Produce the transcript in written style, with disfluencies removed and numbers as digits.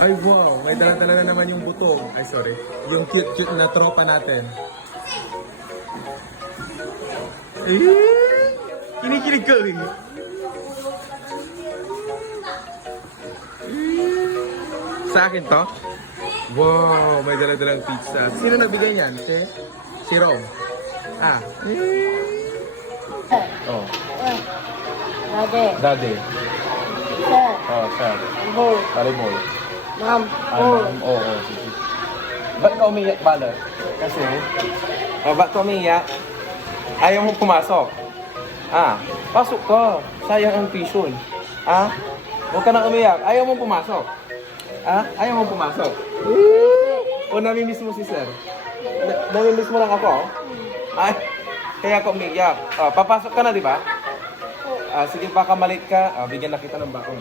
Ay, wow. May dala-dala na naman yung butong. Ay, sorry. Yung cute-cute na tropa natin. Kinikilig ka rin. Sa akin to? Wow, may dala-dalang pizza. Sino nagbigay niyan? Si Rom. Ah. Oh, Dade, Daddy. sir, Oh, sir. bol, Paribol. ma'am, Oo, oo, sige. Ba't ka umiyak, Bala? Kasi, ba't ka umiyak? Ayaw mo pumasok. Ah, pasok ka. Sayang ang tuition. Ah, huwag ka nang umiyak. Ayaw mo pumasok. Ah, ayaw mo pumasok. O namimiss mo si sir? Namimiss mo lang ako? Ay, kaya ako umiyak. Ah, papasok ka na, di ba? Ah, sige, baka malit ka. Ah, bigyan na kita ng baon.